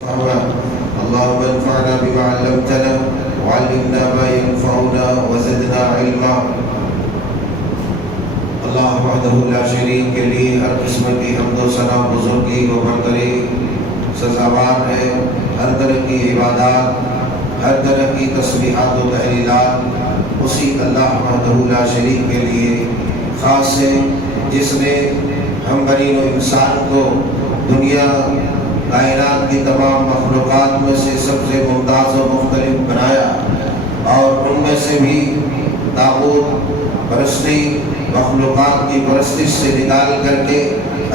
اللهم انفعنا بما علمتنا وعلمنا ما ينفعنا وزدنا علما۔ اللہ وحدہ لا شریک کے لیے ہر قسم کی حمد و ثنا بزرگی و برتری سزاوار ہے۔ ہر طرح کی عبادات، ہر طرح کی تسبیحات و تحلیلات اسی اللہ وحدہ لا شریک کے لیے خاص ہے، جس نے ہم بنی و انسان کو دنیا کائنات کی تمام مخلوقات میں سے سب سے ممتاز و مختلف بنایا، اور ان میں سے بھی طاغوت پرستی، مخلوقات کی پرستش سے نکال کر کے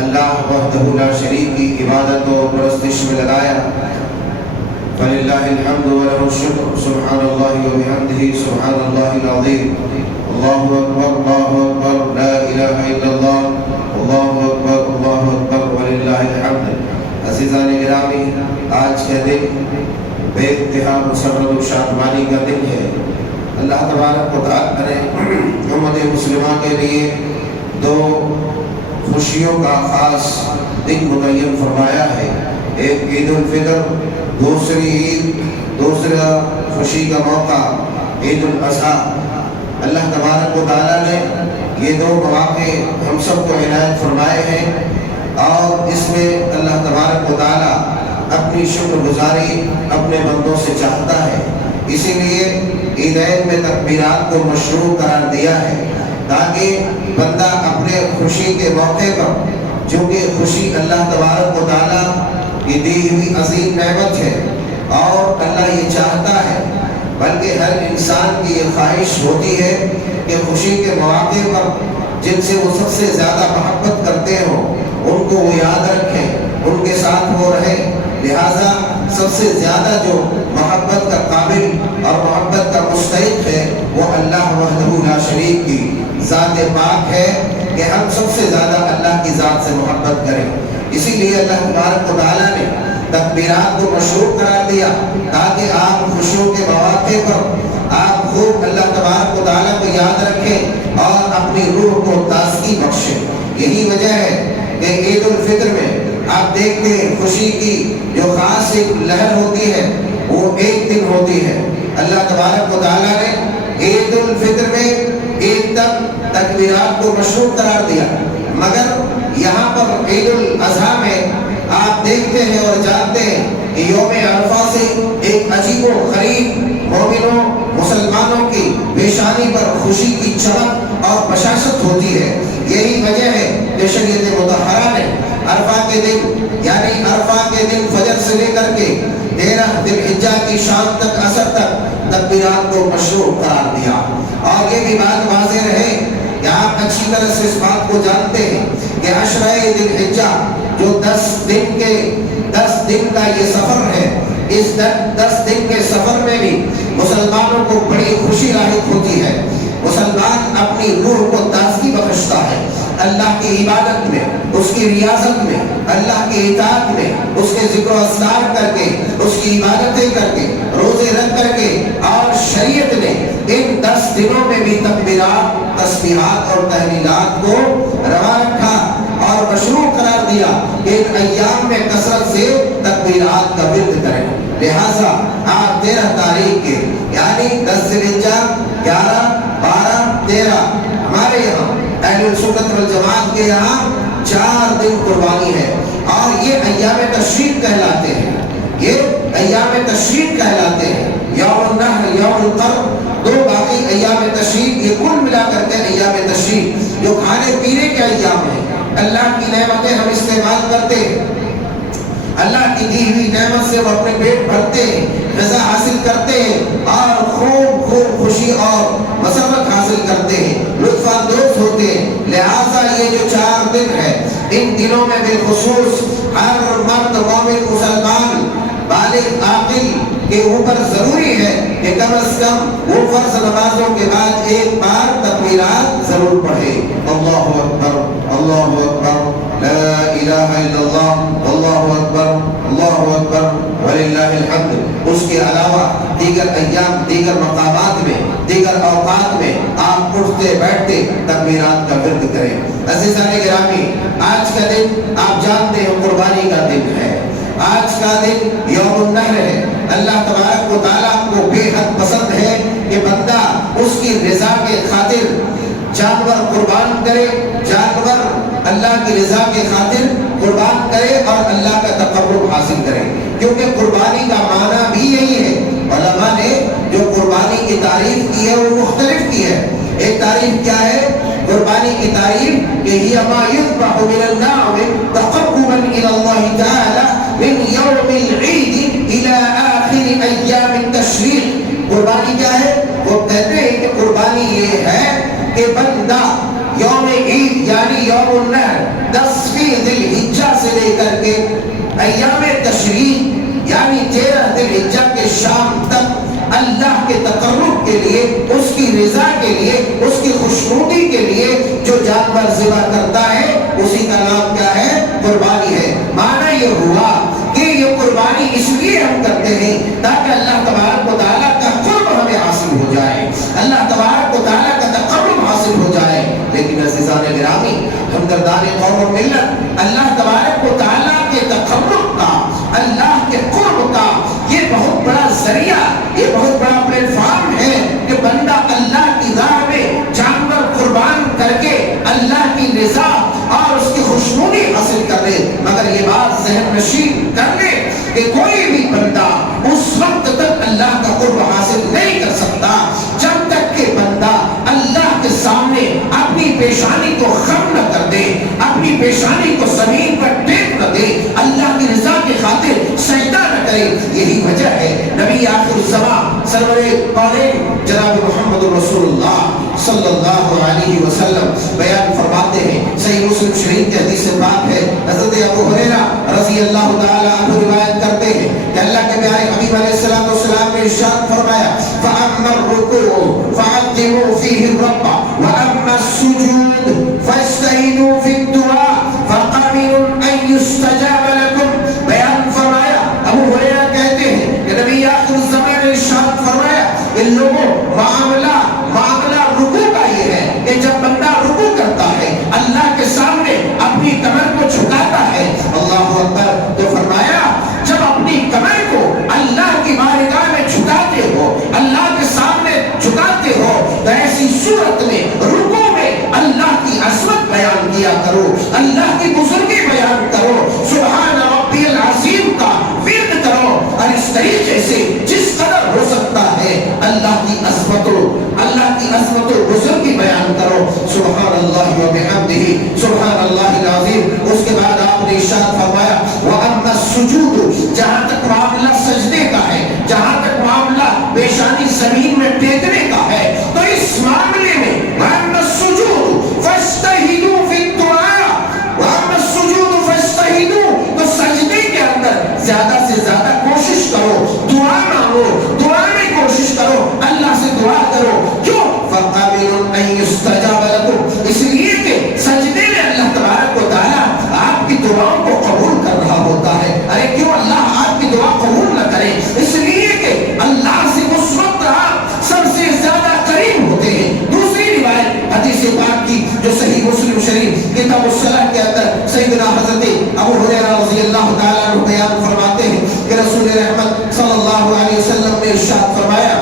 اللہ وحدہ لا شریک کی عبادت و پرستش میں لگایا۔ فللہ الحمد ولہ الشکر، سبحان اللہ وبحمدہ سبحان اللہ العظیم، اللہ اکبر اللہ اکبر لا الہ الا اللہ، اللہ اکبر اللہ اکبر وللہ الحمد۔ عزیزان گرامی، آج کا دن بے انتہا مسرت و شادمانی کا دن ہے۔ اللہ تبارک و تعالیٰ نے امت مسلمہ کے لیے دو خوشیوں کا خاص دن متعین فرمایا ہے، ایک عید الفطر، دوسری عید، دوسرا خوشی کا موقع عید الاضحیٰ۔ اللہ تبارک و تعالیٰ نے یہ دو مواقع ہم سب کو عنایت فرمائے ہیں، اور اس میں اللہ تبارک و تعالیٰ اپنی شکر گزاری اپنے بندوں سے چاہتا ہے۔ اسی لیے عیدین میں تکبیرات کو مشروع قرار دیا ہے، تاکہ بندہ اپنے خوشی کے موقع پر، چونکہ خوشی اللہ تبارک و تعالیٰ کی دی ہوئی عظیم نعمت ہے، اور اللہ یہ چاہتا ہے، بلکہ ہر انسان کی یہ خواہش ہوتی ہے کہ خوشی کے مواقع پر جن سے وہ سب سے زیادہ محبت کرتے ہوں ان کو وہ یاد رکھیں، ان کے ساتھ وہ رہیں۔ لہٰذا سب سے زیادہ جو محبت کا قابل اور محبت کا مستحق ہے وہ اللہ وحدہ لا شریک کی ذات پاک ہے، کہ ہم سب سے زیادہ اللہ کی ذات سے محبت کریں۔ اسی لیے اللہ تبارک و تعالیٰ نے تکبیرات کو مشروع قرار دیا، تاکہ آپ خوشیوں کے مواقع پر آپ خوب اللہ تبارک و تعالیٰ کو یاد رکھیں اور اپنی روح کو تازگی بخشیں۔ یہی وجہ ہے کہ عید الفطر میں آپ دیکھتے ہیں خوشی کی جو خاص ایک لہر ہوتی ہے، وہ ایک دن ہوتی ہے۔ اللہ تبارک و تعالیٰ نے عید الفطر میں عید تک تکبیرات کو مشروع قرار دیا، مگر یہاں پر عید الاضحیٰ میں آپ دیکھتے ہیں اور جانتے ہیں کہ یوم عرفہ سے ایک عجیب و غریب مومنوں مسلمانوں کی پیشانی پر خوشی کی چمک اور بشاشت ہوتی ہے۔ یہی وجہ ہے کہ شریعت مطہرہ نے عرفہ کے دن، یعنی عرفہ کے دن فجر سے لے کر کے 13 ذی الحجہ کی شام تک، عصر تک تکبیرات کو مشروع قرار دیا۔ اور یہ بھی بات واضح رہے کہ آپ اچھی طرح سے اس بات کو جانتے ہیں کہ عشرہ ذی الحجہ جو 10 دن کا یہ سفر ہے، اس 10 دن کے سفر میں بھی مسلمانوں کو بڑی خوشی لاحق ہوتی ہے۔ مسلمان اپنی روح کو تازگی بخشتا ہے اللہ کی عبادت میں، اس کی ریاضت میں، اللہ کی اطاعت میں، اس کے ذکر و اذکار کر کے، اس کی عبادتیں کر کے، روزے رکھ کر کے، اور شریعت نے ان 10 دنوں میں بھی تکبیرات، تسبیحات اور تحلیلات کو روا رکھا اور مشروع قرار دیا کہ ان ایام میں کثرت سے تکبیرات کا ورد کریں۔ لہٰذا آپ 13 تاریخ کے، یعنی 10 ذی الحجہ، 11، 12، 13 ہمارے یہاں اہل سنت والجماعت کے یہاں 4 دن قربانی ہے، اور یہ ایام تشریق کہلاتے ہیں۔ یہ ایام تشریق کہلاتے ہیں، یوم النحر، یوم القر، 2 باقی ایام تشریق، یہ کل ملا کر کے ایام تشریق جو کھانے پینے کے ایام ہیں۔ اللہ کی نعمتیں ہم استعمال کرتے ہیں، اللہ کی دی ہوئی نعمت سے وہ اپنے پیٹ بھرتے ہیں، غذا حاصل کرتے ہیں، اور خوب خوشی اور مسرت حاصل کرتے ہیں، لطف اندوز ہوتے ہیں۔ لہٰذا یہ جو 4 دن ہے، ان دنوں میں بالخصوص ہر مرد مومن مسلمان بالغ عاقل کے اوپر ضروری ہے کہ کم از کم وہ فرض نمازوں کے بعد ایک بار تکبیرات ضرور پڑھے۔ اللہ اکبر اللہ اکبر لا الہ الا اللہ، اللہ اکبر اللہ اکبر وللہ الحمد۔ اس کے علاوہ دیگر ایام، دیگر مقامات میں، دیگر اوقات میں آپ اٹھتے بیٹھتے تکبیرات کا ورد کریں۔ عزیزان گرامی، آج کا دن آپ جانتے ہیں قربانی کا دن ہے۔ آج کا دن یوم النحر ہے. اللہ تبارک و تعالیٰ کو بے حد پسند ہے کہ بندہ اس کی رضا کے خاطر جانور قربان کرے، جانور اللہ کی رضا کے خاطر قربان کرے اور اللہ کا تقرب حاصل کرے، کیونکہ قربانی کا معنی بھی یہی ہے. علماء نے جو قربانی کی تعریف کی ہے وہ مختلف کی ہے. ایک تعریف کیا ہے قربانی کی تعریف کہ هي ما يذبح من النعم تقربا الى الله تعالى من يوم العيد الى اخر ایام التشریق. قربانی کیا ہے؟ وہ کہتے ہیں کہ قربانی یہ ہے کہ بندہ یوم عید یعنی یوم النحر 10ویں ذی الحجہ سے لے کر کے ایام تشریق یعنی 13 ذی الحجہ کے شام تک اللہ کے تقرب کے لیے، اس کی رضا کے لیے، اس کی خوشنودی کے لیے جو جانور ذبح کرتا ہے اسی کا نام کیا ہے؟ قربانی ہے. معنی یہ ہوا کہ یہ قربانی اس لیے ہم کرتے ہیں تاکہ اللہ تبارک و تعالیٰ کا قرب ہمیں حاصل ہو جائے، اللہ تبارک و تعالیٰ کا تقرب حاصل ہو جائے. لیکن عزیزان گرامی، ہمدردان قوم و ملت، اللہ تبارک و تعالیٰ کے تقرب کا، اللہ کے قرب کا یہ بہت بڑا ذریعہ، یہ بہت بڑا پلیٹ فارم ہے کہ بندہ اللہ کی راہ میں جانور قربان کر کے اللہ کی رضا اور اس کی خوشنودی حاصل کر لے. مگر یہ بات ذہن نشین کر لے کہ کوئی بھی بندہ اس وقت تک اللہ کا قرب حاصل نہیں کر سکتا جب تک کہ بندہ اللہ کے سامنے اپنی پیشانی کو خم نہ کر دے، اپنی پیشانی کو زمین پر ٹیک نہ دے، اللہ کی رضا کی خاطر سجدہ نہ کرے. یہی وجہ ہے نبی آخر الزمان سرور کونین جناب محمد رسول اللہ صلی اللہ علیہ وسلم بیان فرماتے ہیں، صحیح مسلم شریف کی حدیث پاک ہے، حضرت ابو ہریرہ رضی اللہ تعالی عنہ روایت کرتے ہیں کہ اللہ کے پیارے حبیب علیہ الصلوۃ والسلام نے ارشاد فرمایا فَأَمَّا الرُّكُوعُ فَعَظِّمُوا فِيهِ الرَّبَّ وَأَمَّا السُّجُودُ فَاسْتَعِينُوا فِي الدُّعَاءِ فَقَمِنٌ أَن يُسْتَجَابَ لَكُمْ. بیان فرمایا، ابو ہریرہ کہتے ہیں کہ نبی آخر الزمان نے ارشاد فرمایا ان لوگوں معاملہ رکوع کا یہ ہے کہ جب بندہ رکوع کرتا ہے اللہ کے سامنے اپنی کمر کو جھکاتا ہے، اللہ اکبر، تو فرمایا جب اپنی کمر کو اللہ کی بارگاہ میں جھکاتے ہو، اللہ کے سامنے جھکاتے ہو، تو ایسی صورت میں رکوع میں اللہ کی عظمت بیان کیا کرو، اللہ کی بزرگی بیان کرو، سبحان ربی العظیم کا ورد کرو، اور اس طریقے سے جس قدر ہو سکتا ہے اللہ کی عظمت و بزرگی بیان کرو. سبحان اللہ و بحمدہ سبحان اللہ العظیم. اس کے بعد آپ نے ارشاد فرمایا وَأَمَّا السُّجُودُ، جہاں تک معاملہ سجدے کا ہے، جہاں تک معاملہ پیشانی زمین میں ٹیکنے کا ہے، تو اس معاملے میں وَأَمَّا السُّجُودُ فَاسْتَهِدُوا فِي الدُّعَاءِ وَأَمَّا السُّجُودُ فَاسْتَهِدُوا، تو سجدے کے اندر زیادہ سے زیادہ کوشش کرو، دعا مانگو، دعا میں کوشش کرو، اللہ سے دعا کرو. کیوں؟ فَقَابِلٌ أَن يُسْتَجَابَ لَكُمْ، اس لیے کہ سجدے میں اللہ تبارک و تعالیٰ آپ کی دعاؤں کو قبول کر رہا ہوتا ہے. ارے کیوں اللہ آپ کی دعا قبول نہ کرے؟ اس لیے کہ اللہ سے اس وقت آپ سب سے زیادہ قریب ہوتے ہیں. دوسری روایت حدیث پاک کی جو صحیح مسلم شریف کتاب الصلاۃ کے اندر سیدنا حضرت ابو ہریرہ رضی اللہ تعالیٰ عنہ بیان فرماتے ہیں کہ رسول رحمت صلی اللہ علیہ وسلم نے ارشاد فرمایا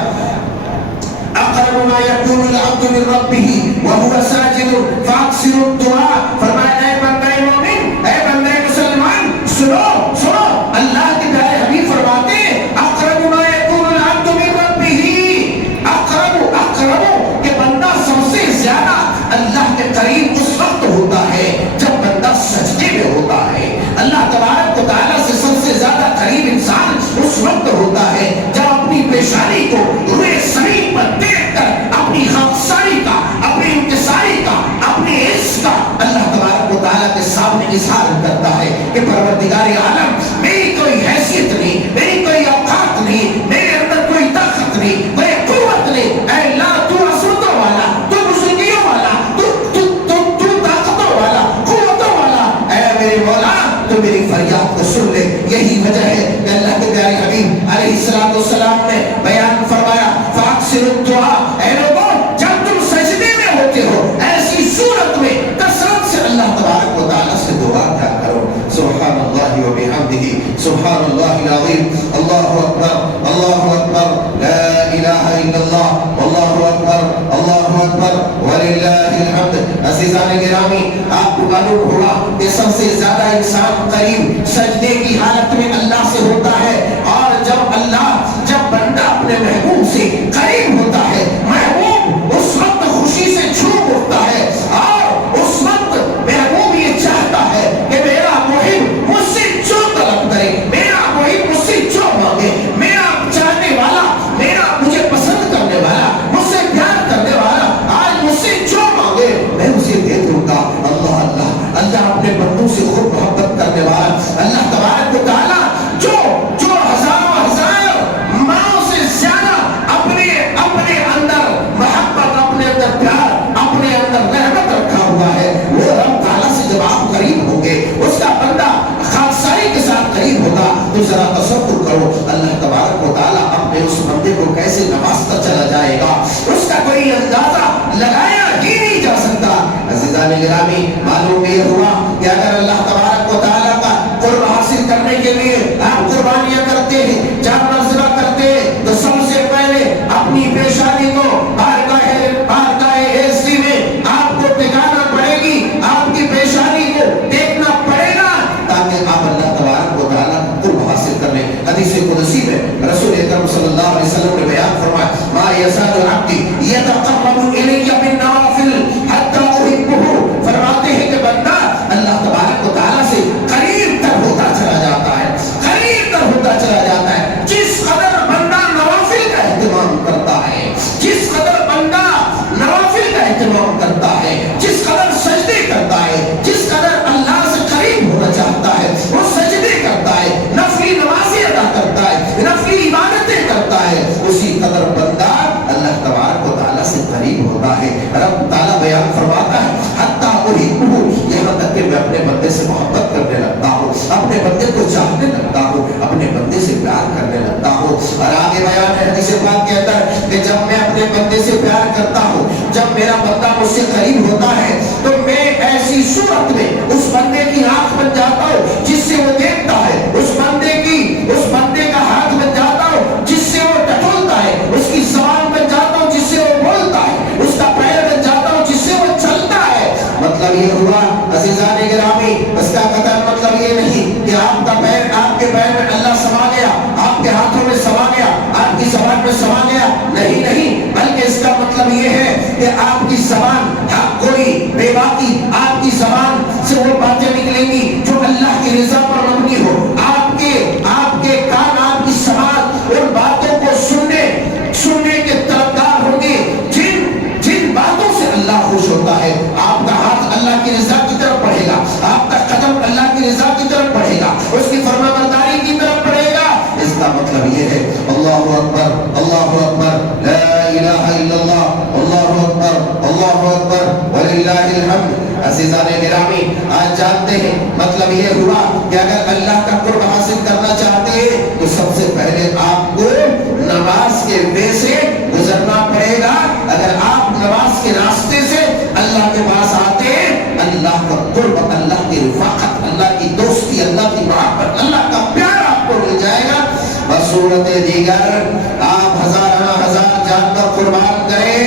اقرب ما يكون العبد من ربه وهو ساجد فاكثر الدعاء. فرمایا اے بندہ مومن، اے بندہ مسلمان، سنو اللہ کے پیارے حبیب فرماتے ہیں اقرب ما يكون العبد من ربه، اقرب کہ بندہ سب سے زیادہ اللہ کے قریب اس وقت ہوتا ہے جب بندہ سجدے میں ہوتا ہے. اللہ تبارک و تعالیٰ سے سب سے زیادہ قریب انسان اس وقت ہوتا ہے جب اپنی پیشانی کو روئے زمین پر دیکھ کر اپنی خاکساری کا، اپنی انکساری کا، اپنی عزت کا اللہ تبارک و تعالیٰ کے سامنے اظہار کرتا ہے کہ پروردگار عالم، میری کوئی حیثیت نہیں، میری کوئی اوقات نہیں، میرے اندر کوئی طاقت نہیں، کوئی قوت نہیں، اے اللہ تو عظمتوں والا، تو بزرگیوں والا، تو طاقتوں والا، قوتوں والا، اے میرے مولا تو میری فریاد کو سن لے. یہی وجہ ہے کہ اللہ کے پیارے حبیب علیہ الصلوۃ والسلام نے بیان فرمایا فاکثر الدعاء، اے لوگوں جب تم سجدے میں ہوتے ہو ایسی صورت میں کثرت سے اللہ تبارک و تعالیٰ سے دعا کیا کرو. سبحان اللہ و بحمدہ سبحان اللہ اکبر اللہ اکبر لا الہ الا اللہ واللہ اکبر اللہ اکبر وللہ الحمد۔ عزیزان گرامی، آپ کو معلوم ہوگا کہ سب سے زیادہ انسان قریب سجدے کی حالت میں اللہ سے ہوتا ہے، اور جب بندہ اپنے محبوب سے قریب ہوتا ہے، محبوب اس وقت خوشی سے جھوم اٹھتا ہے، اور اس وقت محبوب یہ چاہتا ہے کہ میرا محب مجھ سے جو طلب کرے، میرا محب مجھ سے جو مانگے، میرا چاہنے والا، میرا مجھے پسند کرنے والا، مجھ سے پیار کرنے والا آج مجھ سے جو مانگے میں اسے دے دوں گا۔ اللہ اللہ اللہ اپنے بندوں سے خوب محبت کرنے والا اللہ تبارک و تعالیٰ جو ہزاروں ماؤں سے زیادہ اپنے اندر محبت، اپنے اندر پیار، اپنے اندر رحمت رکھا ہوا ہے، وہ رب تعالیٰ سے جب آپ قریب ہوں گے، اس کا بندہ خاکساری کے ساتھ قریب ہوگا، تو ذرا تصور کرو اللہ تبارک و تعالیٰ اپنے اس بندے کو کیسے نوازتا چلا جائے گا، اس کا کوئی اندازہ لگایا ہی نہیں جا سکتا۔ عزیزان گرامی، معلوم یہ ہوا کہ اگر اللہ تبارک و تعالیٰ کا قرب حاصل کرنے کے لیے آپ قربانیاں کرتے ہیں، جانور ذبح کرتے ہیں، تو سب سے پہلے اپنی پیشانی کو بارگاہ عزت میں آپ کو ٹکانا پڑے گی، آپ کی پیشانی کو دیکھنا پڑے گا، تاکہ آپ اللہ تبارک و تعالیٰ قرب حاصل کر لیں۔ حدیث قدسی میں رسول اکرم صلی اللہ علیہ وسلم نے بیان فرمایا، ما یزال عبدی یتقرب الی بالنوافل حتی احبہ، فرماتے ہیں کہ بندہ اللہ تبارک و تعالیٰ سے قریب تر ہوتا چلا جاتا ہے، قریب تر ہوتا چلا جاتا ہے۔ جس قدر بندہ نوافل کا اہتمام کرتا ہے، جس قدر بندہ نوافل کا اہتمام کرتا ہے، جس قدر سجدے کرتا ہے، جس قدر اللہ سے قریب ہونا چاہتا ہے، وہ سجدے کرتا ہے، نفلی نمازیں ادا کرتا ہے، نفلی عبادتیں کرتا ہے، اسی قدر بندہ اللہ تبارک و تعالیٰ سے قریب ہوتا ہے۔ رب تعالیٰ بیان فرماتا ہے، حتیٰ احبہ، یہاں تک کہ میں اپنے بندے سے محبت کرنے لگتا ہوں، اپنے بندے کو چاہنے لگتا ہوں، اپنے بندے سے پیار کرنے لگتا ہوں۔ اور آگے بیان ہے حدیث پاک کے اندر کہ جب میں اپنے بندے سے پیار کرتا ہوں، جب میرا بندہ مجھ سے قریب ہوتا ہے، تو میں ایسی صورت میں اس بندے کی آنکھ بن جاتا ہوں جس سے وہ دیکھتا ہے، اس بندے کا ہاتھ بن جاتا ہوں جس سے وہ ٹٹولتا ہے، اس کی زبان بن جاتا ہوں جس سے وہ بولتا ہے، اس کا پیر بن جاتا ہوں جس سے وہ چلتا ہے۔ مطلب یہ ہوا عزیزان گرامی، اس کا قطع مطلب یہ نہیں کہ آپ کا پیر، آپ کے پیر میں اللہ سما گیا، آپ کے ہاتھوں میں سما گیا، آپ کی زبان میں سما گیا، نہیں، بلکہ اس کا مطلب یہ ہے کہ آپ کی زبان کوئی بے باکی، آپ کی زبان سے وہ باتیں نکلیں گی جو اللہ کی رضا پر مبنی ہو، آپ کے کان، آپ کی زبان ان باتوں کو سننے کے طلبگار ہوں گے جن باتوں سے اللہ خوش ہوتا ہے۔ آپ کا ہاتھ اللہ کی رضا کی طرف بڑھے گا، آپ کا قدم اللہ کی رضا کی طرف بڑھے گا، اس کی فرما برداری کی طرف بڑھے گا۔ اس کا مطلب یہ ہے اللہ اکبر اللہ اکبر لا الہ الا اللہ اللہ اکبر اللہ اکبر وللہ الحمد۔ عزیزان گرامی، آج جانتے ہیں مطلب یہ ہوا کہ اگر اللہ کا قرب حاصل کرنا چاہتے ہیں تو سب سے پہلے آپ کو نماز کے وے سے گزرنا پڑے گا۔ اگر آپ نماز کے راستے سے اللہ کے پاس آتے ہیں، اللہ کا قرب، اللہ کی رفاقت، اللہ کی دوستی، اللہ کی محبت، اللہ کا پیار آپ کو مل جائے گا۔ بصورت دیگر آپ ہزار جانور قربان کریں،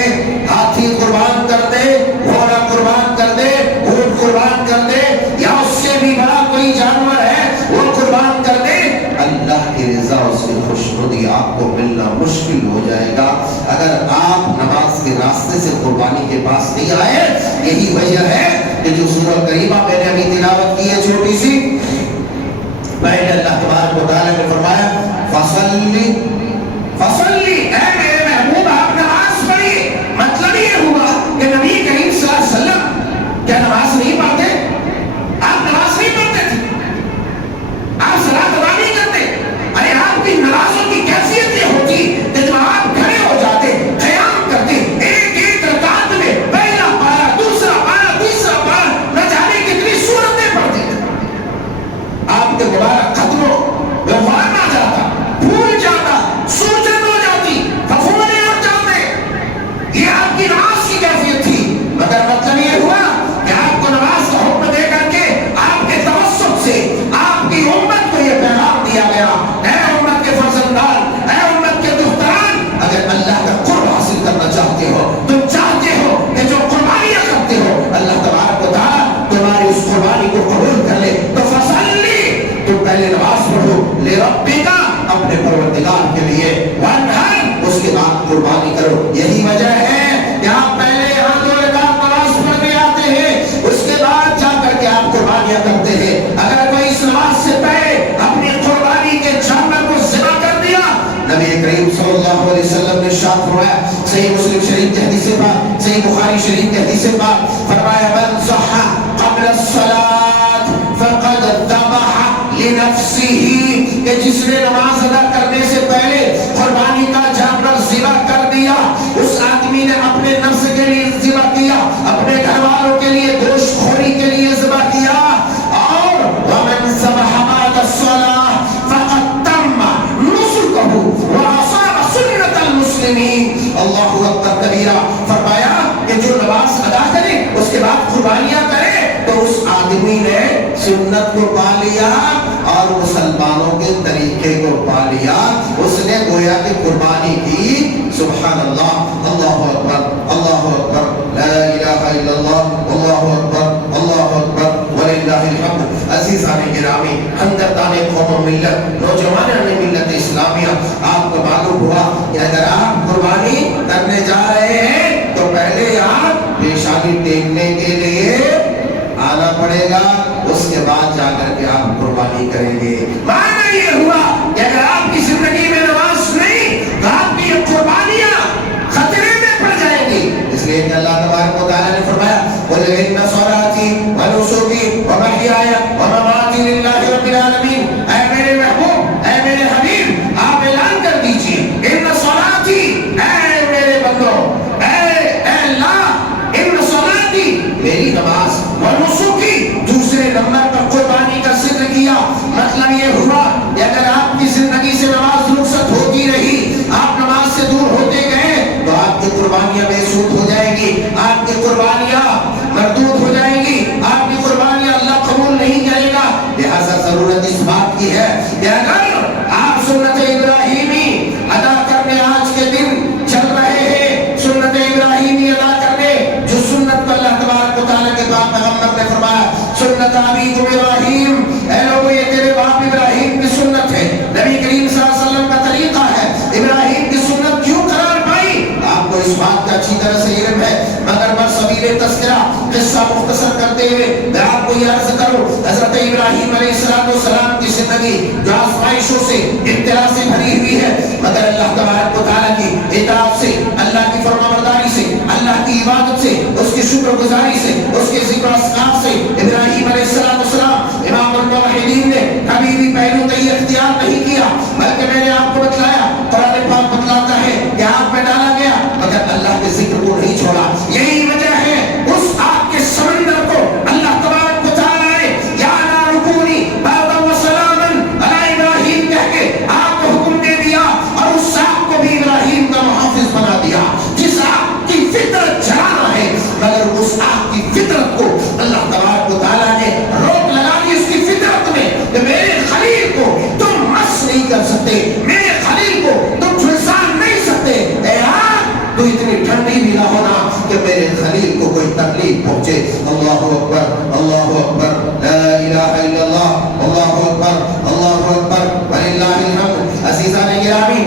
ہاتھی قربان کر دے، گھوڑا قربان کر دے، اونٹ قربان کر دے، یا اس سے بھی بڑا کوئی جانور ہے وہ قربان کر دے، اللہ کی رضا، اس کی خوشنودی آپ کو ملنا مشکل ہو جائے گا اگر آپ نماز کے راستے سے قربانی کے پاس نہیں آئے۔ یہی وجہ ہے کہ جو سورہ کریمہ میں نے ابھی تلاوت کی ہے چھوٹی سی، پہلے اللہ تبارک و تعالیٰ نے فرمایا فصلی اے میرے محبوب آپ نماز پڑھیے۔ مطلب یہ ہوا کہ نبی کریم صلی اللہ علیہ وسلم کیا نماز نہیں پڑھتے؟ آپ نماز نہیں پڑھتے تھے، آپ صلاۃ ادا نہیں کرتے؟ ارے آپ کی نمازوں کی کیفیت یہ ہوتی کہ جب آپ کھڑے ہو جاتے، قیام کرتے، ایک رکعت میں پہلا پارا، دوسرا پارا، تیسرا پارا، نہ جانے کتنی سورتیں پڑھتے تھے۔ آپ کے مبارک قدموں میں وارنا جاتا، بھول جاتا اپنے پروردگار کے لیے وانحر، اس کے بعد قربانی کرو۔ یہی وجہ ہے کہ آپ پہلے یہاں 2 رکعت نماز پڑھنے آتے ہیں، اس کے بعد جا کر کے آپ قربانیاں کرتے ہیں۔ اگر کوئی اس نماز سے پہلے اپنی قربانی کے جانور کو ذبح کر دیا، نبی کریم صلی اللہ علیہ وسلم نے ارشاد فرمایا، صحیح مسلم شریف کی حدیث پاک، صحیح بخاری شریف کی حدیث پاک، فرمایا من صح قبل الصلاۃ فقد ذبح لنفسه، کہ جس نے نماز ادا کرنے سے پہلے قربانی کا جانور ذبح کر دیا، اس آدمی نے اپنے نفس کے لیے ذبح کیا، اپنے گھر والوں کے لیے گوشت خوری کے لیے ذبح کیا۔ اور ومن ذبح بعد الصلاۃ فقد تم نسکہ واصاب سنت المسلمین۔ اللہ اکبر کبیرہ، فرمایا کہ جو نماز ادا کرے اس کے بعد قربانیاں کرے تو اس آدمی نے سنت کو پا لیا اور مسلمانوں کے طریقے کو پا لیا، اس نے گویا کہ قربانی کی۔ سبحان اللہ، اللہ اکبر، اللہ اکبر، لا الہ الا اللہ، اللہ اکبر، اللہ اکبر وللہ الحمد۔ عزیزان گرامی، ہمدردان قوم و ملت، نوجوانان ملت اسلامیہ، آپ کو معلوم ہوا کہ اگر آپ قربانی کرنے جا رہے ہیں تو پہلے آپ پیشانی ٹیکنے کے لیے آنا پڑے گا، اس کے بعد جا کر کے آپ قربانی کریں گے۔ معنی یہ ہوا کہ اگر آپ کی زندگی میں نماز نہیں تو آپ کی یہ قربانیاں خطرے میں پڑ جائیں گی۔ اس لیے کہ اللہ تبارک و تعالیٰ نے فرمایا قُلْ إِنَّ صَلَاتِي وَنُسُكِي وَمَحْيَايَ وَمَمَاتِي لِلَّهِ رَبِّ الْعَالَمِينَ۔ اے میرے محبوب، اے میرے حبیب، آپ اعلان کر دیجئے إِنَّ صَلَاتِي، اے میرے بندوں، اے اللہ، إِنَّ صَلَاتِي، میری نماز، وَنُسُكِي، دوسرے نمبر پر قربانی کا ذکر کیا۔ مطلب یہ ہوا کہ اگر آپ کی زندگی سے نماز رخصت ہوتی رہی، آپ نماز سے دور ہوتے گئے تو آپ کی قربانیاں بے سود ہو جائیں گی، آپ کی قربانیاں مردود ہو جائیں گی، آپ کی قربانیاں اللہ قبول نہیں کرے گا۔ لہذا ضرورت اس بات کی ہے کہ اگر آپ سنت ابراہیمی ادا کرنے آج کے دن چل رہے ہیں، سنت ابراہیمی ادا کرنے، جو سنت کو اللہ تبارک و تعالیٰ کے پاک پیغمبر نے فرمایا سنت ابیکم ابراہیم، اے لوگوں یہ تیرے باپ ابراہیم کی سنت ہے، نبی کریم صلی اللہ علیہ وسلم کا طریقہ ہے۔ ابراہیم کی سنت کیوں قرار پائی؟ آپ کو اس بات کا اچھی طرح سے علم ہے، مگر برسبیل تذکرہ قصہ مختصر کرتے ہوئے میں آپ کو یہ عرض کروں، حضرت ابراہیم علیہ السلام کی زندگی جو آزمائشوں سے ابتلا سے بھری ہوئی ہے، مگر اللہ تبارک و تعالیٰ کی اطاعت سے، اللہ کی فرمانبرداری سے، اللہ کی عبادت سے، اس کی شکر گزاری سے، اس کے ذکر و اذکار سے ابراہیم علیہ السلام امام الموحدین نے کبھی بھی پہلو تو یہ اختیار نہیں کیا، بلکہ میں نے آپ کو بتلایا قرآن پاک بتلاتا ہے کہ آگ میں ڈالا گیا مگر اللہ کے ذکر کو نہیں چھوڑا۔ یہی وجہ ہے اس آگ کے سمندر کو اللہ تبارک و تعالیٰ نے یا نار کونی بردا و سلاما علی ابراہیم کہہ کے آگ کو حکم دے دیا، اور اس آگ کو بھی ابراہیم کا محافظ بنا دیا۔ جس آگ کی فطرت جلانا ہے، مگر اس آگ کی فطرت کو اللہ تبارک و تعالیٰ نے روک لگا دی اس کی فطرت میں کہ میرے خلیل کو تم مس نہیں کر سکتے، میرے خلیل کو تم جھلسان نہیں سکتے۔ اے آگ، تو اتنی ٹھنڈی بھی نہ ہونا کہ میرے خلیل کو کوئی تکلیف پہنچے۔ اللہ اکبر، اللہ اکبر، لا الہ الا اللہ، اللہ اکبر، اللہ اکبر وللہ الحمد۔ عزیزان گرامی،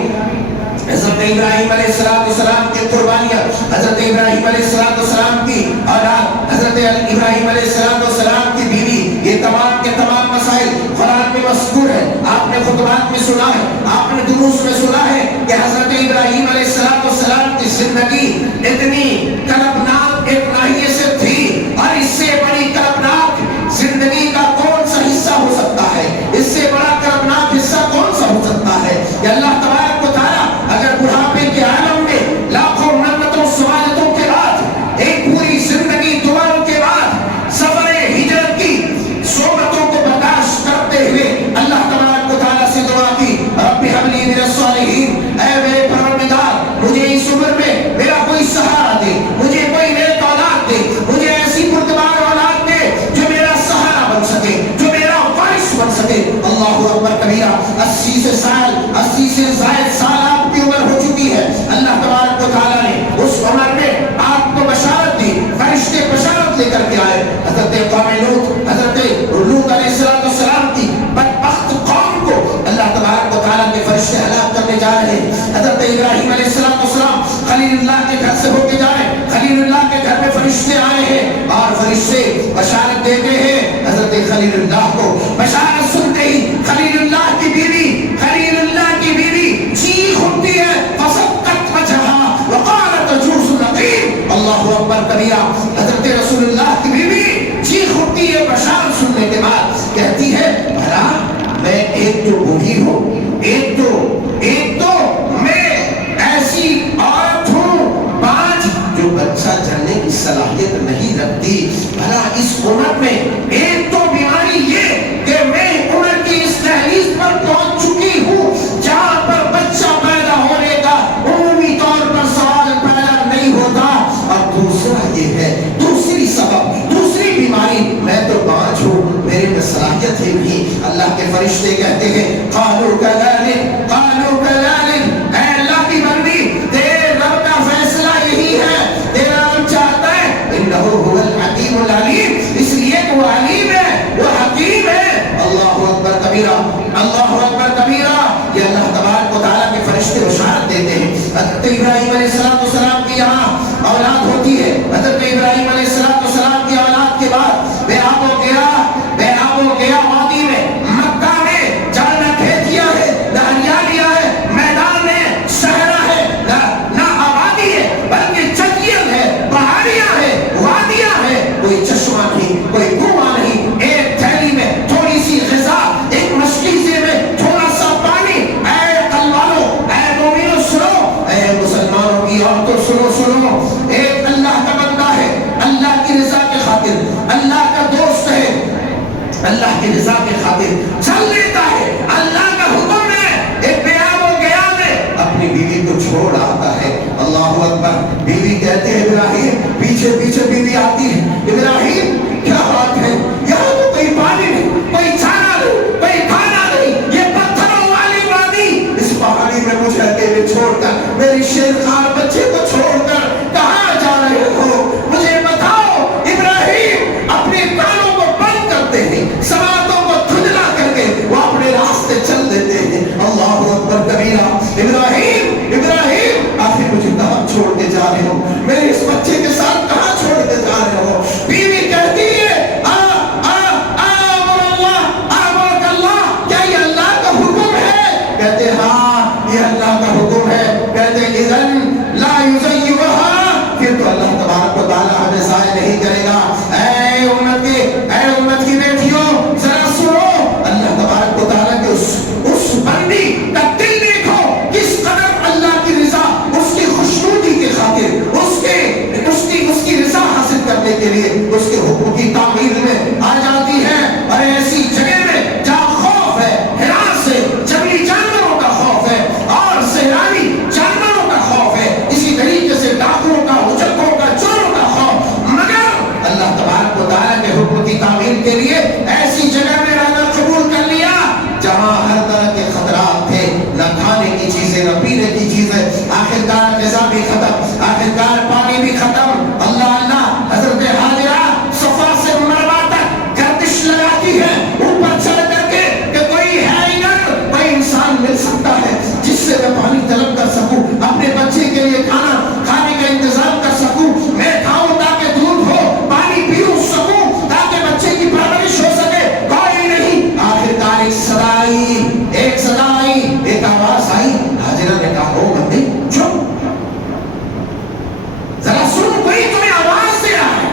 حضرت ابراہیم علیہ السلام کی قربانیاں، حضرت ابراہیم علیہ السلام کی اولاد، حضرت ابراہیم علیہ السلام کی بیوی، یہ تمام کے تمام مسائل قرآن میں مذکور ہے۔ آپ نے خطبات میں سنا ہے، آپ نے دروس میں سنا ہے کہ حضرت ابراہیم علیہ السلام کی زندگی اتنی کربناک ایک ناحیے سے تھی، اور اس سے بڑی کربناک زندگی کا کون سا حصہ ہو سکتا ہے؟ اس سے بڑا کربناک حصہ کون سا ہو سکتا ہے کہ اللہ تبارک و تعالیٰ اگر بڑھاپے کے عالم میں لاکھوں منتوں سوالتوں کے بعد، ایک پوری زندگی دعاؤں کے بعد، سفر ہجرت کی صحبتوں کو برداشت کرتے ہوئے اللہ تبارک و تعالیٰ سے دعا کی، رب هب لي من الصالحین، اے میرے پروردگار مجھے اس عمر میں میرا کوئی سہارا دے، مجھے کوئی نیک اولاد دے، مجھے ایسی پرتبار اولاد دے جو میرا سہارا بن سکے، جو میرا وارث بن سکے۔ اللہ اکبر کبیرہ، 80 سے زائد سال آپ کی عمر ہو چکی ہے، اللہ تبارک و تعالیٰ نے اس عمر میں آپ کو بشارت دی، فرشتے بشارت لے کر کے آئے۔ حضرت قوم لوط، حضرت لوط علیہ السلام کی بدبخت قوم کو اللہ تبارک و تعالیٰ کے فرشتے ہلاک کرنے جا رہے ہیں. حضرت ابراہیم علیہ السلام خلیل اللہ کے گھر سے ہو کے جائے. خلیل اللہ کے گھر میں فرشتے آئے ہیں اور فرشتے بشارت دیتے ہیں حضرت خلیل اللہ کو. بشارت سنتے ہی خلیل اللہ کی بیوی چیخ اٹھتی ہے. فسقت وجہہا وقالت عجوز نقیم. اللہ اکبر کبیرہ. حضرت رسول اللہ کی بیوی چیخ اٹھتی ہے بشارت سننے کے بعد. کہتی ہے بھلا میں ایک تو بوڑھی ہوں, ایک تو میں ایسی عورت ہوں بانجھ جو بچہ جننے کی صلاحیت نہیں رکھتی. بھلا اس عمر میں ایک تو بیماری یہ کہ میں عمر کی اس دہلیز پر پہنچ چکی ہوں جہاں پر بچہ پیدا ہونے کا عمومی طور پر سوال پیدا نہیں ہوتا. اور دوسرا یہ ہے, دوسری بیماری میں تو بانجھ ہوں, میرے میں صلاحیت ہی نہیں. اللہ کے فرشتے کہتے ہیں قالوا كذلك اے اللہ کی بندی تیرے رب کا فیصلہ یہی ہے, تیرا رب چاہتا ہے انہ هو الحکیم العلیم, اس لیے کہ وہ علیم ہے, وہ حکیم ہے. اللہ اکبر کبیرہ, اللہ اکبر کبیرہ. یہ اللہ تبارک و تعالیٰ کے فرشتے بشارت دیتے ہیں. حضرت ابراہیم علیہ السلام کی یہاں اولاد ہوتی ہے. حضرت ابراہیم علیہ السلام کی اولاد کے بعد بے آب و گیا وادی میں, مکہ میں جہاں نہ کھیتیاں ہے نہ ہریالیاں ہے, میدان میں صحرا ہے نہ آبادی ہے بلکہ چٹیل ہے, پہاڑیاں ہے, وادیاں ہے, کوئی چشمہ نہیں, کوئی کنواں نہیں, ایک تھیلی میں تھوڑی سی غذا, ایک مشکیزے میں تھوڑا سا پانی. اے قلب والو, اے مومنو سنو, اے مسلمانوں کی عورتوں سنو, ایک اللہ کا بندہ ہے, اللہ کی رضا کے خاطر, اللہ کا دوست ہے, اللہ کی رضا کے خاطر چل لیتا ہے, اللہ کا حکم ہے, ایک بیاب و گیا میں اپنی بیوی کو چھوڑ آتا ہے. اللہ اکبر. بیوی کہتے ہیں ابراہیم, پیچھے بیوی آتی ہے, ابراہیم کیا بات ہے, یہاں تو کوئی پانی نہیں, کوئی چھانا نہیں, کوئی کھانا نہیں, یہ پتھروں والی وادی, اس پہاڑی میں مجھے اکیلے چھوڑ کر, میری شیرخوار بچے کو چھوڑ کر کہاں جا رہے ہو, مجھے بتاؤ. ابراہیم اپنے کانوں کو بند کرتے ہیں, سماعتوں کو دھندلا کر کے وہ اپنے راستے چل دیتے ہیں. اللہ اکبر کبیرہ. ابراہیم آخر مجھے کہاں چھوڑ کے جا رہے ہو, میرے اس بچے کے ساتھ کہاں چھوڑ کے جا رہے ہو. بیوی کہتی ہے کیا یہ اللہ کا حکم ہے. کہتے ہاں یہ اللہ کا حکم ہے. کہتے اذن لا یضیعها, پھر تو اللہ تبارک و تعالیٰ ہمیں ضائع نہیں کرے گا. اے امت کی بیٹیوں ذرا سنو, اللہ تبارک و تعالیٰ کے اس بندی کا دل دیکھو, کس قدر اللہ کی رضا, اس کی خوشنودی کے خاطر, اس کی رضا حاصل کرنے کے لیے اس کے حکم کی تعمیل میں آ جاتی ہے. اور ایسی جگہ میں جہاں خوف ہے, ہراس ہے, جنگلی جانوروں کا خوف ہے اور صحرائی جانوروں کا خوف ہے, اسی طریقے سے ڈاکوؤں کا, اجرتوں کا, چوروں کا خوف, مگر اللہ تبارک و تعالیٰ کے حکم کی تعمیل کے لیے ایسی جگہ میں رہنا قبول کر لیا جہاں ہر طرح کے خطرات تھے, نہ کھانے کی چیزیں نہ پینے کی چیزیں, آخرکار غذا بھی ختم, آخرکار پانی بھی ختم. اللہ حضرت حاجرہ صفا سے مروہ تک گردش لگاتی ہے اوپر چڑھ کر کے کہ کوئی ہے ہی نہ, کوئی انسان مل سکتا ہے جس سے میں پانی طلب کر سکوں, اپنے بچے کے لیے کھانے کا انتظام کر سکوں, میں کھاؤں تاکہ دودھ ہو, پانی پیوں سکوں تاکہ بچے کی پرورش ہو سکے. کوئی نہیں. آخرکار ایک صدا آئی, ایک آواز آئی. حاجرہ نے کہا ہو بندے چپ, ذرا سن, کوئی تمہیں آواز دے رہا ہے.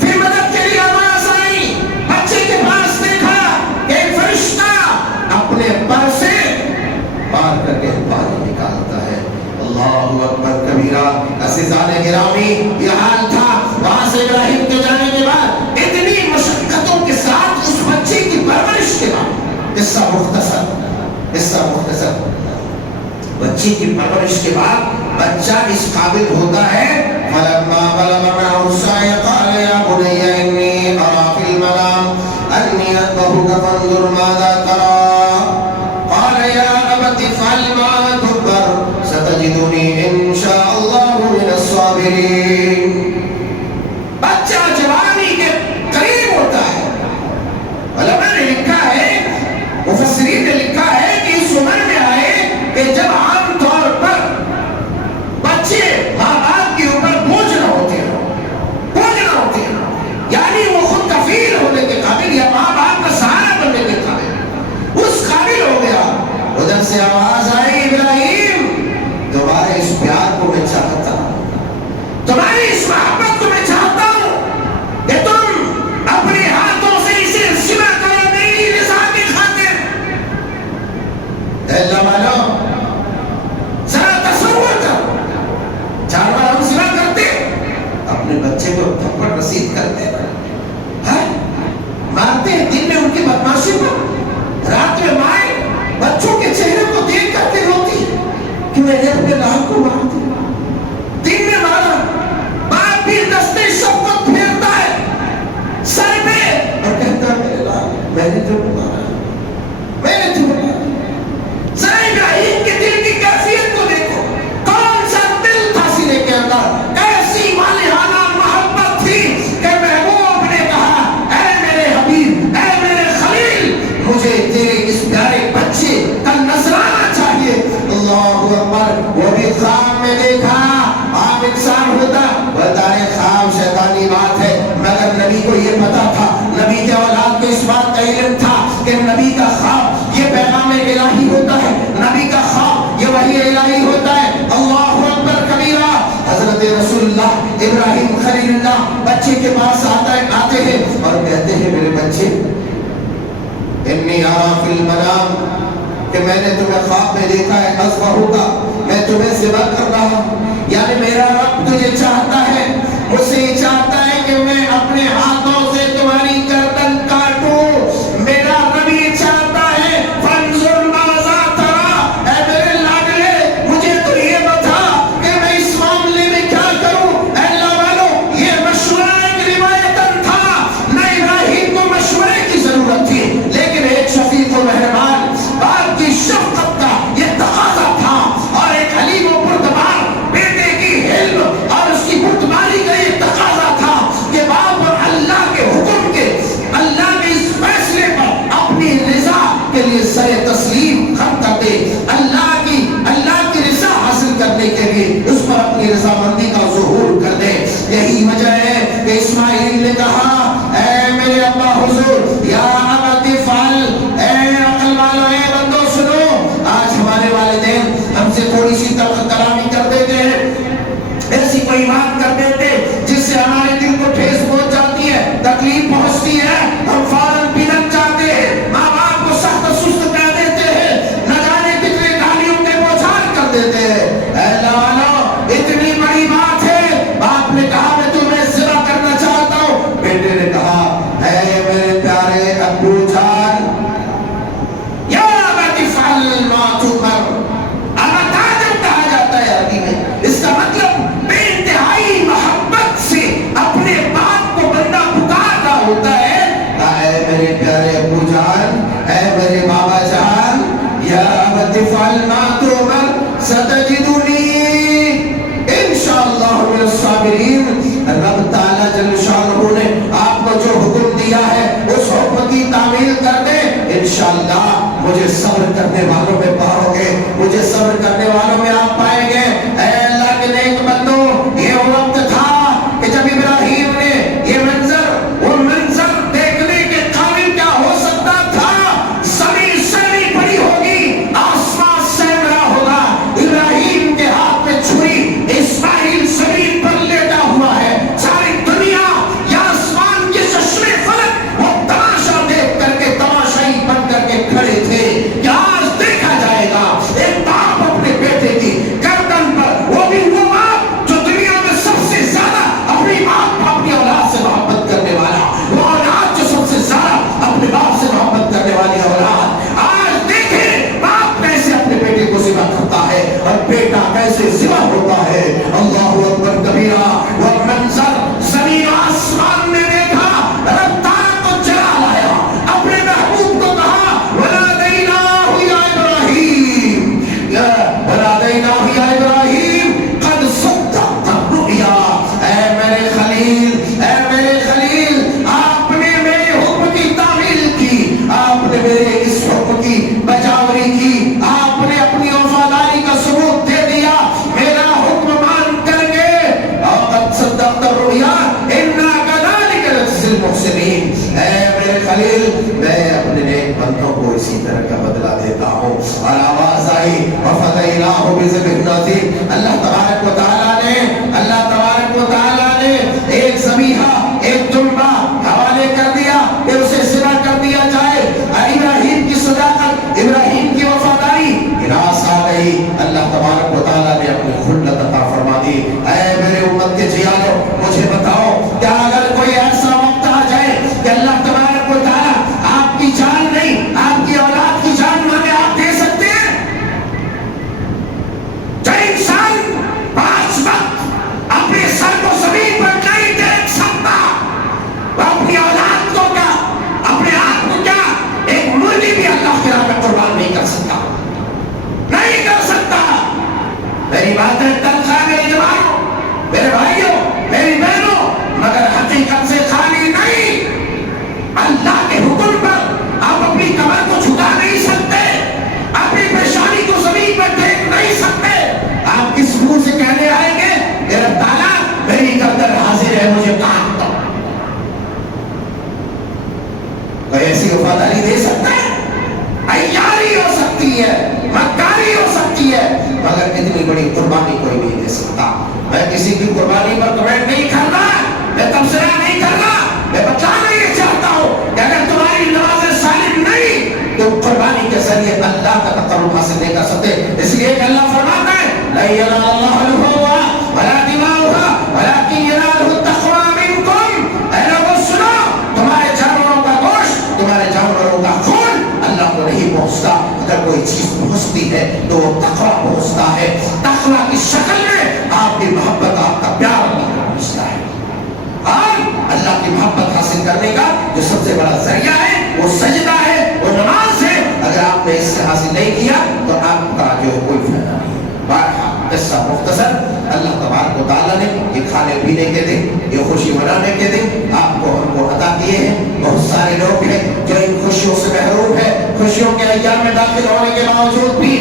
پھر مدد کے لیے آواز آئی, بچے کے پاس دیکھا کہ ایک فرشتہ اپنے پر سے پار کر کے پانی نکالتا ہے. اللہ اکبر کبیرہ. عزیزان گرامی, یہ حال تھا. وہاں سے ابراہیم کے جانے کے بعد اتنی مشقتوں کے ساتھ اس بچے کی پرورش کے بعد, قصہ مختصر, بچے کی پرورش کے بعد بچہ اس قابل ہوتا ہے. فلما بلغ معه السعي قال يا بني إني أرى في المنام أني أذبحك فانظر ماذا ترى. قال يا أبت افعل ما تؤمر ستجدني إن شاء الله من الصابرين. بچہ جوانی کے قریب ہوتا ہے. علماء نے لکھا ہے, مفسرین نے لکھا ہے کہ ادھر سے آواز آئی ابراہیم تمہارے اس پیار کو میں چاہتا ہوں، تمہاری اس محبت کو میں چاہتا ہوں کہ تم اپنے ہاتھوں سے اسے ذبح کرو میری رضا کی خاطر۔ اے اللہ والو ذرا تصور کرو، جانور ہم ذبح کرتے اپنے بچے کو تھپڑ رسید کرتے مارتے ہیں، دن میں ان کی بدماشی پر، رات میں مائیں بچوں کے چہرے کو دیکھ کر کے روتی کہ میں نے اپنے لال کو مار دیا، دن میں مارا، باپ بھی دستے شفقت پھیرتا ہے سر میں اور کہتا ہے میرے لال میں نے تمہیں مارا، میں نے تمہیں مارا۔ ذرا ابراہیم کے دل کی کیفیت کو دیکھو، کون سا دل تھا سینے کے اندر، کیسی والہانہ محبت تھی کہ محبوب نے کہا اے میرے حبیب، اے میرے خلیل، مجھے تیرے اس پیارے بچے کا نذرانہ چاہیے۔ اللہ اکبر۔ وہ بھی خواب میں دیکھا، آپ انسان ہوتا بتائے خواب شیطانی بات ہے، مگر نبی کو یہ پتا تھا، نبی کے اولاد کو اس بات کا علم تھا کہ نبی کا خواب یہ پیغام الہی ہوتا ہے، نبی کا خواب یہ وحی الہی ہوتا ہے۔ اللہ اکبر کبیرہ۔ حضرت رسول اللہ ابراہیم خلیل اللہ بچے کے پاس آتے ہیں اور کہتے ہیں میرے بچے انی ارا فی المنام، کہ میں نے تمہیں خواب میں دیکھا ہے اذبح کا، میں تمہیں ذبح کر رہا ہوں، یعنی میرا رب تجھے چاہتا ہے، مجھ سے یہ چاہتا ہے کہ میں اپنے ہاتھوں سے تمہاری گردن کاٹوں، میرا رب یہ چاہتا ہے فانظر ماذا ترى، اے میرے لاڈلے مجھے تو یہ بتا کہ میں اس معاملے میں کیا کروں۔ اے اللہ والو یہ مشورہ ایک روایتاً تھا، نہ ابراہیم کو مشورے کی ضرورت تھی، لیکن ایک شفیق و مہربان باپ کی شفقت کا یہ تقاضا تھا، اور ایک حلیم و بردبار بیٹے کی حلم اور اس کی بردباری کا یہ تقاضا تھا کہ باپ اور اللہ کے حکم کے، اللہ کے اس فیصلے پر اپنی رضا کے لیے سر تسلیم خم کر دے، اللہ کی رضا حاصل کرنے کے لیے اس پر اپنی رضامندی کا ظہور کر دے۔ یہی وجہ ہے کہ اسماعیل نے کہا اے میرے ابا حضور یا ابت افعل، اے عقل والو، اے بندو سنو، آج ہمارے والدین ہم سے تھوڑی سی تلخ کلامی کر دیتے ہیں، ایسی کوئی بات کر دیتے جس سے ہمارے دل کو ٹھیس پہنچ جاتی ہے، تکلیف پہنچتی ہے، ہم فوراً بنک جاتے ہیں، ماں باپ کو سخت سست کہہ دیتے ہیں، نہ جانے کتنے گالیوں کے بوچھار کر دیتے ہیں۔ اے اللہ والو اتنی بڑی بات ہے، باپ نے کہا میں تمہیں ذبح کرنا چاہتا ہوں، بیٹے نے کہا اے میرے پیارے ابو جان یا ابت افعل ما تؤمر، ابتاجب کہا جاتا ہے عربی میں، اس کا مطلب بے انتہائی محبت سے اپنے باپ کو بندہ پکار رہا ہوتا ہے، اے میرے پیارے ابو جان، اے میرے بابا جان، یا ابت افعل ما تؤمر ستجدنی انشاءاللہ من الصابرین۔ رب تعالیٰ جل شانہ نے آپ کو جو حکم دیا ہے اس حکم کی تعمیل کر دے، انشاءاللہ مجھے صبر کرنے والوں میں پاؤ گے، مجھے صبر کرنے والوں میں آپ پائیں گے۔ اے اللہ کے نیک بندو، یہ وقت تھا کہ جب ابراہیم نے یہ وہ منظر دیکھنے کے قابل کیا ہو سکتا تھا، زمین سنی پڑی ہوگی، آسمان سہمرا ہوگا، ابراہیم کے ہاتھ میں چھری، اسماعیل زمین پر لیٹا ہوا ہے، ساری دنیا یا آسمان کے چشمے فلک وہ تماشا دیکھ کر کے تماشائی بن کر کے کھڑے تھے کہ آج دیکھا جائے گا ایک باپ اپنے بیٹے علیہ وفدیناہ بذبح عظیم. اللہ تبارک و تعالیٰ نے ایک ذبیحہ ایک جنبہ حوالے کر دیا کہ اسے ذبح کر دیا جائے. ابراہیم کی صداقت ابراہیم کی وفاداری راس آ گئی. اللہ تبارک و تعالیٰ نے اپنی خلت عطا فرما دی. اے میرے امت کے جیالو مجھے بتاؤ کیا اگر کوئی ایسا وقت آ جائے کہ اللہ تبارک و تعالیٰ آپ کی جان نہیں آپ کی اولاد کی جان مانگے آپ دے سکتے ہیں؟ جو انسان 5 وقت اپنے سر کو زمین پر نہیں دیکھ سکتا وہ اپنی اولاد کو کیا اپنے آپ کو کیا ایک مرغی بھی اللہ کی راہ میں قربان نہیں کر سکتا نہیں کر سکتا. میری بات ہے تنخواہ میرے جوانوں میرے بھائیوں میری بہنوں مگر حقیقت سے خالی نہیں. اللہ کے حکم پر آپ اپنی کمر کو جھکا نہیں سکتے اپنی پریشانی کو زمین پر دیکھ نہیں سکتے. آپ کس منہ سے کہنے آئیں گے کہ رب تعالیٰ میری گردن حاضر ہے مجھے کاٹ دو؟ کوئی ایسی وفاداری دے سکتا ہے؟ عیاری ہو سکتی ہے مکاری ہو سکتی ہے مگر اتنی بڑی قربانی کوئی نہیں دے سکتا. میں کسی کی قربانی پر کمنٹ نہیں کرنا میں تبصرہ نہیں کرنا میں بتانا یہ چاہتا ہوں کہ اگر تمہاری نماز سالم نہیں تو قربانی کے ذریعے اللہ کا تقرب حاصل نہیں کر سکتے. اس لیے کہ اللہ فرماتا ہے لا ينال الله لحومها ولا دماؤها ولكن يناله التقوى منكم. اے لوگوں سنو تمہارے جانوروں کا گوشت تمہارے جانوروں کا خون اللہ کو نہیں پہنچتا. اگر کوئی چیز پہنچتی ہے تو وہ تقویٰ پہنچتا ہے. تقویٰ کی شکل میں آپ کی محبت آپ کا پیار اللہ کو پہنچتا ہے. اور اللہ کی محبت حاصل کرنے کا جو سب سے بڑا ذریعہ ہے وہ سجدہ ہے وہ نماز ہے. اگر آپ نے اس سے حاصل نہیں کیا تو آپ کا جو کوئی فائدہ نہیں. قصہ مختصر اللہ تبارک و تعالیٰ نے یہ کھانے پینے کے دن یہ خوشی منانے کے دن آپ کو ہم کو عطا کیے ہیں. بہت سارے لوگ ہیں جو ان خوشیوں سے محروم ہے. خوشیوں کے ایام میں داخل ہونے کے باوجود بھی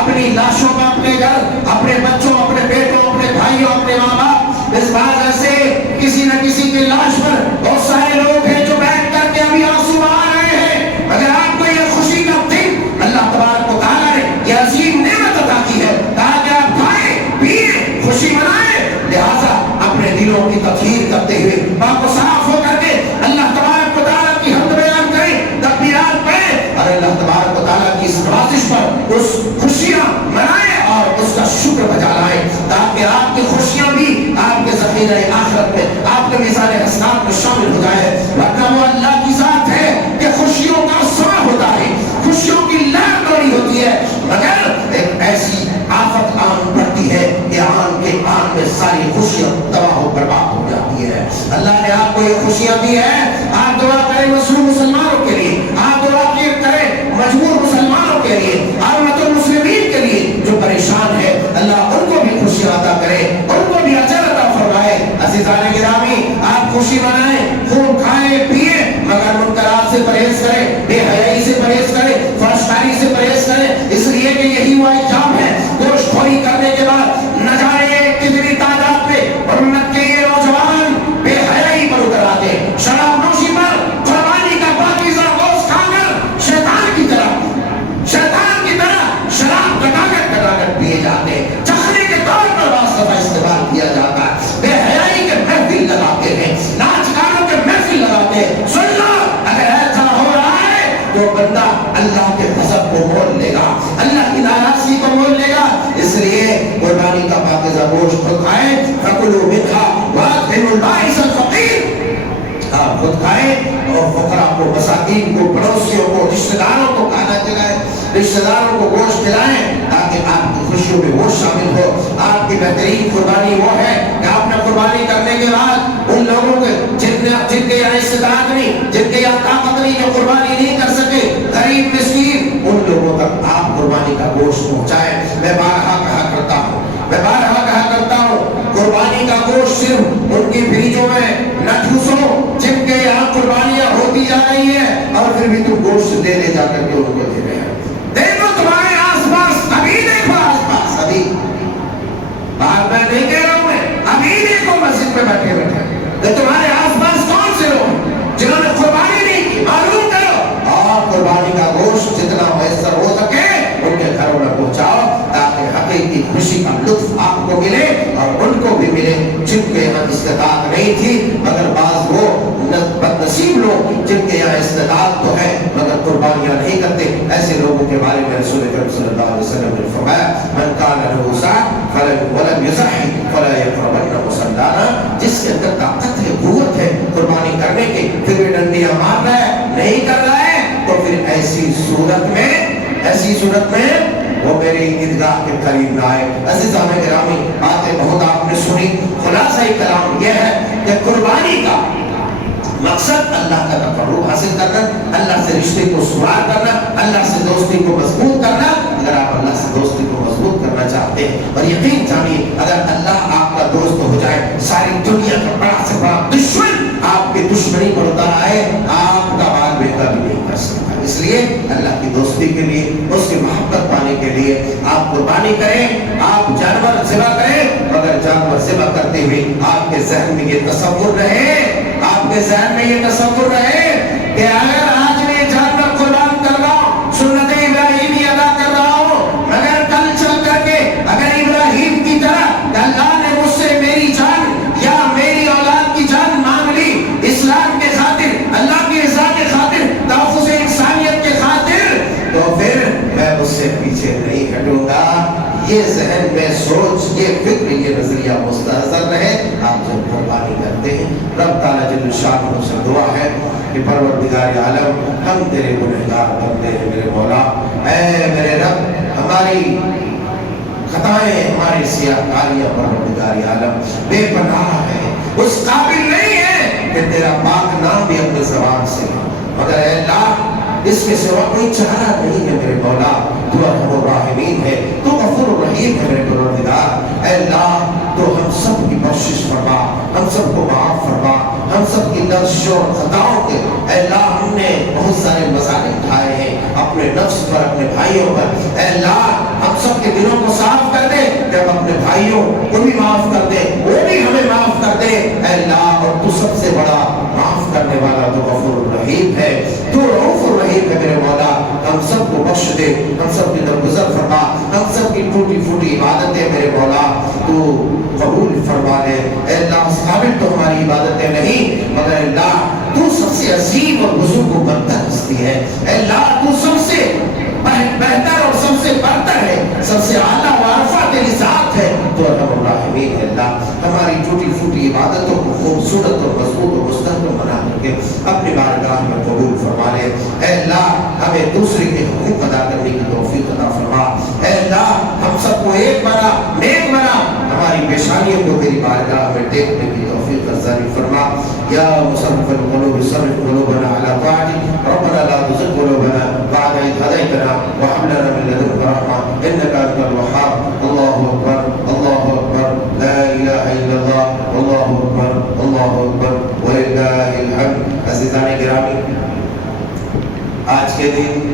اپنی لاشوں کا اپنے گھر اپنے بچوں اپنے بیٹوں اپنے بھائیوں اپنے ماں باپ اس بات ایسے کسی نہ کسی کی لاش پر بہت سارے لوگ ہیں جو بیٹھ کر کے ابھی آنسو بہا رہے ہیں. مگر آپ کو یہ خوشی کا دن اللہ تبارک و تعالیٰ نے یہ عظیم نعمت عطا کی ہے تاکہ آپ کھائیں پیئیں خوشی منائیں. لہٰذا اپنے دلوں کی تطہیر کرتے ہوئے پاک و صاف ہو کر کے اللہ تبارک و تعالیٰ کی حمد بیان کریں تکبیرات پڑھیں اور اللہ تبارک و تعالیٰ کی اس نوازش پر اس خوشیاں منائیں اور اس کا شکر بجا لائیں تاکہ آپ کی خوشیاں بھی آپ کے ذخیرہ آخرت میں آپ کے میزان حسنات میں شامل ہو جائے. ورنہ وہ اللہ کی ذات ہے کہ خوشیوں کا سما ہوتا ہے خوشیوں کی لہر دوڑی ہوتی ہے مگر ایک ایسی آفت آن پڑتی ہے کہ آن کے آن میں ساری خوشیاں تباہ و برباد ہو جاتی ہے. اللہ نے آپ کو یہ خوشیاں دی ہیں. آپ دعا کریں مظلوم مسلمانوں کے لیے آپ دعا کریں مجبور مسلمانوں کے لیے عامت المسلمین کے لیے جو پریشان ہے اللہ ان کو بھی خوشیاں عطا کرے ان کو بھی اجر عطا فرمائے. عزیزان گرامی آپ خوشی منائیں خوب کھائیں پیئیں مگر منکرات سے پرہیز کریں بے حیائی سے پرہیز کریں فحشکاری سے پرہیز کریں اس لیے کہ یہی وہ ایام ہے. گوشت خوری کرنے کے بعد نہ جانے کتنی تعداد میں امت کے یہ نوجوان بے حیائی پر اتر آتے شراب نوشی پر قربانی کا پاکیزہ گوشت کھا کر شیطان کی طرح شراب کٹا کر پیے جاتے چخنے کے طور پر واسطہ استعمال کیا جاتا ہے. بے حیائی کے محفل لگاتے ہیں ناچ گانوں کے محفل لگاتے ہیں. سن لو اگر ایسا ہو رہا ہے تو بندہ اللہ کے غضب کو مول لے گا اللہ کی ناراضگی کو مول لے گا. اس لیے قربانی کا پاکیزہ گوشت خود کھائیں فکلوا منها واطعموا البائس الفقیر. آپ خود کھائیں اور فقراء کو مساکین کو پڑوسیوں کو رشتہ داروں کو کھانا کھلائیں رشتہ داروں کو گوشت کھلائیں تاکہ آپ کی خوشیوں میں وہ شامل ہو. آپ کی بہترین قربانی وہ ہے کہ آپ نے قربانی کرنے کے بعد ان لوگوں کے جن کے یہاں استطاعت نہیں جن کے یہاں طاقت نہیں جو قربانی نہیں کر سکے غریب مسکین ان لوگوں تک آپ قربانی کا گوشت پہنچائیں. میں بارہا کہا کرتا ہوں قربانی کا گوشت صرف ان کی فریجوں میں نہ ٹھوسو جن کے یہاں قربانیاں ہوتی جا رہی ہیں اور پھر بھی تم گوشت دے جا کر کے ان کو دے رہے ہیں. دیکھو تمہارے آس پاس ابھی دیکھو آس پاس ابھی بات میں نہیں کہہ رہا ہوں میں ابھی دیکھو مسجد میں بیٹھے تمہارے آس پاس کون سے لوگ جنہوں نے قربانی نہیں کی معلوم کرو اور قربانی کا گوشت جتنا میسر ہو سکے ان کے گھروں میں پہنچاؤ. ایسے لوگوں کے بارے میں رسول اکرم صلی اللہ علیہ وسلم نے فرمایا من کان له سعة ولم يزحف فلا يقربن مصلانا، جس کے اندر طاقت ہے، قوت ہے قربانی کرنے کی، پھر بھی ڈنڈیاں مار رہا ہے، نہیں کر رہا ہے، تو پھر ایسی صورت میں وہ میری عیدگاہ کے قریب نہ آئے۔ عزیزان گرامی، باتیں بہت آپ نے سنی، خلاصہ کلام یہ ہے کہ قربانی کا مقصد اللہ کا تقرب حاصل کرنا، اللہ سے رشتے کو سوار کرنا، اللہ سے دوستی کو مضبوط کرنا۔ اگر آپ اللہ سے دوستی کو مضبوط کرنا چاہتے ہیں، اور یقین جانیے اگر اللہ آپ کا دوست ہو جائے، ساری دنیا کا بڑا سے بڑا دشمن آپ کی دشمنی پر اتر آئے، آپ کا بال بیٹا بھی نہیں کر سکتا۔ اس لیے اللہ کی دوستی کے لیے، اس کی محبت پانے کے لیے آپ قربانی کریں، آپ جانور ذبح کریں، مگر جانور ذبح کرتے ہوئے آپ کے ذہن میں یہ تصور رہے، آپ کے ذہن میں یہ تصور رہے کہ اگر آج میں جانور قربان کر رہا ہوں، سنت ابراہیمی ادا کر رہا ہوں، مگر کل چل کر کے اگر ابراہیم کی طرح اللہ نے مجھ سے میری جان یا میری اولاد کی جان مانگ لی، اسلام کے خاطر، اللہ کی رضا کے خاطر، تحفظ انسانیت کے خاطر، تو پھر میں اس سے پیچھے نہیں ہٹوں گا۔ یہ ذہن میں سوچ، یہ فکر، یہ نظریہ مستحضر رہے آپ جب قربانی کرتے ہیں۔ رب تعالیٰ جل شانہ سے دعا ہے کہ پروردگار عالم، ہم تیرے گنہگار بندے ہیں میرے مولا، اے میرے رب، ہماری خطائیں، ہماری سیاہکاریاں پروردگار عالم بے پناہ ہے، اس قابل نہیں ہے کہ تیرا پاک نام بھی اپنے زبان سے، مگر اے اللہ اس کے سوا کوئی چارہ نہیں ہے میرے مولا، تو ارحم الراحمین ہے، تو غفور الرحیم ہے میرے پروردگار۔ اے اللہ تو ہم سب کی بخشش فرما، ہم سب کو معاف فرما، ہم سب کی لغزشوں اور خطاؤں کے، اے اللہ ہم نے بہت سارے مظالم اٹھائے ہیں اپنے نفس پر، اپنے بھائیوں پر، اے اللہ ہم سب کے دلوں کو صاف کر دے کہ ہم اپنے بھائیوں کو بھی معاف کر دے، وہ بھی ہمیں معاف کر دے اے اللہ، اور تو سب سے بڑا معاف کرنے والا تو غفور الرحیم ہے، تو رؤوف الرحیم ہے میرے مولا۔ ہم سب کو بخش دے، ہم سب کی درگزر فرما، ہم سب کی ٹوٹی پھوٹی عبادتیں میرے مولا تو قبول فرما لے۔ اے اللہ اس قابل تو ہماری عبادتیں نہیں، مگر اے اللہ تو سب سے عظیم اور بزرگ و برتر ہستی ہے، اے اللہ تو سب سے بہتر اور سب سے برتر ہے، سب سے اعلیٰ وارفہ تیری ذات ہے، تو ارحم الراحمین ہے اللہ۔ ہماری ٹوٹی پھوٹی عبادتوں کو خوبصورت اور مضبوط اور مستحکم بنا کر کے اپنی بارگاہ میں قبول فرما لے۔ اے اللہ ہمیں دوسرے کے حقوق ادا کرنے کی توفیق عطا فرما۔ اے اللہ ہم سب کو ایک بنا، نیک بنا، ہماری پیشانیوں کو تیری بارگاہ میں دیکھنے کی توفیق عطا فرما۔ یا مصرف القلوب صرف قلوبنا على طاعتك، ربنا لا تزغ قلوبنا بعد إذ هديتنا وهب لنا من لدنك رحمة إنك أنت الوهاب۔ الله أكبر الله أكبر، لا إله إلا الله، والله أكبر الله أكبر ولله الحمد۔ عزیزان گرامی، آج کے دن